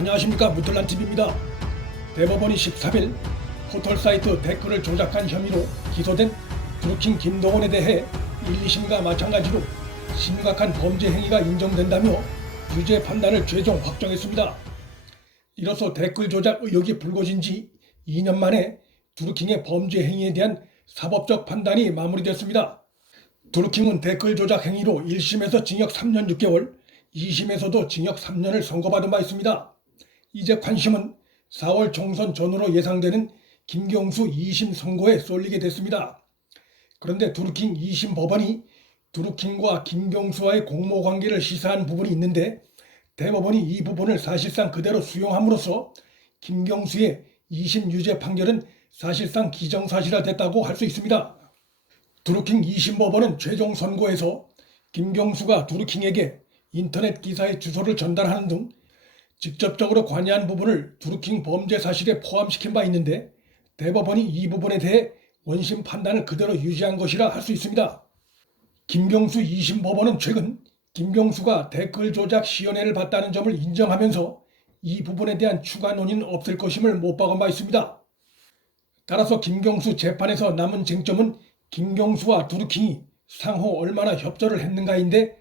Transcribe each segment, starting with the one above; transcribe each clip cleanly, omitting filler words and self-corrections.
안녕하십니까, 무틀란TV입니다. 대법원이 13일 포털사이트 댓글을 조작한 혐의로 기소된 드루킹 김동원에 대해 1, 2심과 마찬가지로 심각한 범죄 행위가 인정된다며 유죄 판단을 최종 확정했습니다. 이로써 댓글 조작 의혹이 불거진 지 2년 만에 드루킹의 범죄 행위에 대한 사법적 판단이 마무리됐습니다. 드루킹은 댓글 조작 행위로 1심에서 징역 3년 6개월, 2심에서도 징역 3년을 선고받은 바 있습니다. 이제 관심은 4월 총선 전후로 예상되는 김경수 2심 선고에 쏠리게 됐습니다. 그런데 드루킹 2심 법원이 드루킹과 김경수와의 공모관계를 시사한 부분이 있는데 대법원이 이 부분을 사실상 그대로 수용함으로써 김경수의 2심 유죄 판결은 사실상 기정사실화됐다고 할 수 있습니다. 드루킹 2심 법원은 최종 선고에서 김경수가 드루킹에게 인터넷 기사의 주소를 전달하는 등 직접적으로 관여한 부분을 드루킹 범죄 사실에 포함시킨 바 있는데 대법원이 이 부분에 대해 원심 판단을 그대로 유지한 것이라 할 수 있습니다. 김경수 2심 법원은 최근 김경수가 댓글 조작 시연회를 봤다는 점을 인정하면서 이 부분에 대한 추가 논의는 없을 것임을 못 박은 바 있습니다. 따라서 김경수 재판에서 남은 쟁점은 김경수와 드루킹이 상호 얼마나 협조를 했는가인데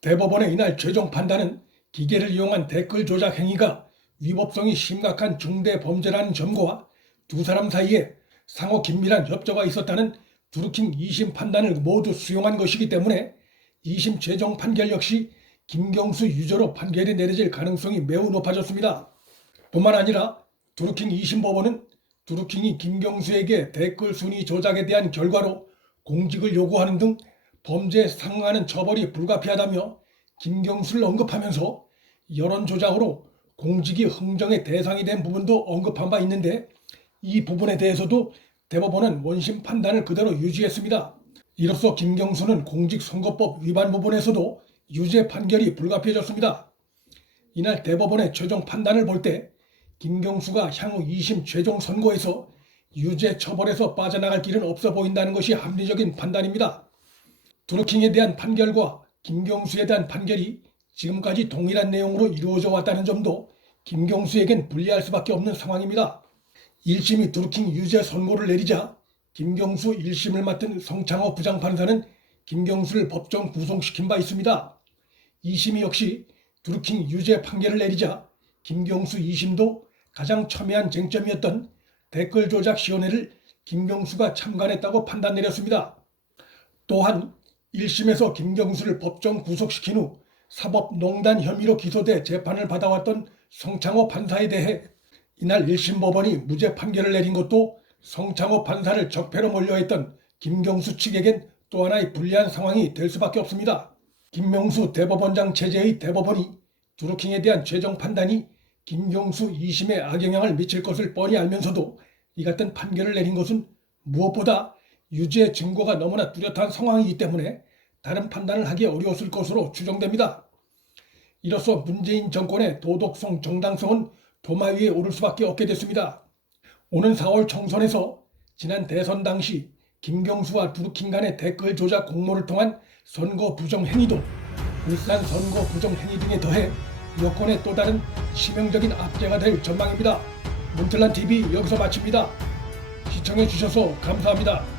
대법원의 이날 최종 판단은 기계를 이용한 댓글 조작 행위가 위법성이 심각한 중대 범죄라는 점과 두 사람 사이에 상호 긴밀한 협조가 있었다는 드루킹 2심 판단을 모두 수용한 것이기 때문에 2심 최종 판결 역시 김경수 유죄로 판결이 내려질 가능성이 매우 높아졌습니다. 뿐만 아니라 드루킹 2심 법원은 드루킹이 김경수에게 댓글 순위 조작에 대한 결과로 공직을 요구하는 등 범죄에 상응하는 처벌이 불가피하다며 김경수를 언급하면서 여론 조작으로 공직이 흥정의 대상이 된 부분도 언급한 바 있는데 이 부분에 대해서도 대법원은 원심 판단을 그대로 유지했습니다. 이로써 김경수는 공직선거법 위반 부분에서도 유죄 판결이 불가피해졌습니다. 이날 대법원의 최종 판단을 볼 때 김경수가 향후 2심 최종 선고에서 유죄 처벌에서 빠져나갈 길은 없어 보인다는 것이 합리적인 판단입니다. 드루킹에 대한 판결과 김경수에 대한 판결이 지금까지 동일한 내용으로 이루어져 왔다는 점도 김경수에겐 불리할 수밖에 없는 상황입니다. 1심이 드루킹 유죄 선고를 내리자 김경수 1심을 맡은 성창호 부장판사는 김경수를 법정 구속시킨 바 있습니다. 2심이 역시 드루킹 유죄 판결을 내리자 김경수 2심도 가장 첨예한 쟁점이었던 댓글 조작 시연회를 김경수가 참관했다고 판단 내렸습니다. 또한 1심에서 김경수를 법정 구속시킨 후 사법농단 혐의로 기소돼 재판을 받아왔던 성창호 판사에 대해 이날 1심 법원이 무죄 판결을 내린 것도 성창호 판사를 적폐로 몰려했던 김경수 측에겐 또 하나의 불리한 상황이 될 수밖에 없습니다. 김명수 대법원장 체제의 대법원이 드루킹에 대한 최종 판단이 김경수 2심에 악영향을 미칠 것을 뻔히 알면서도 이 같은 판결을 내린 것은 무엇보다 유죄 증거가 너무나 뚜렷한 상황이기 때문에 다른 판단을 하기 어려웠을 것으로 추정됩니다. 이로써 문재인 정권의 도덕성, 정당성은 도마 위에 오를 수밖에 없게 됐습니다. 오는 4월 총선에서 지난 대선 당시 김경수와 드루킹 간의 댓글 조작 공모를 통한 선거 부정 행위도 울산 선거 부정 행위 등에 더해 여권의 또 다른 치명적인 악재가 될 전망입니다. 문틀란TV 여기서 마칩니다. 시청해 주셔서 감사합니다.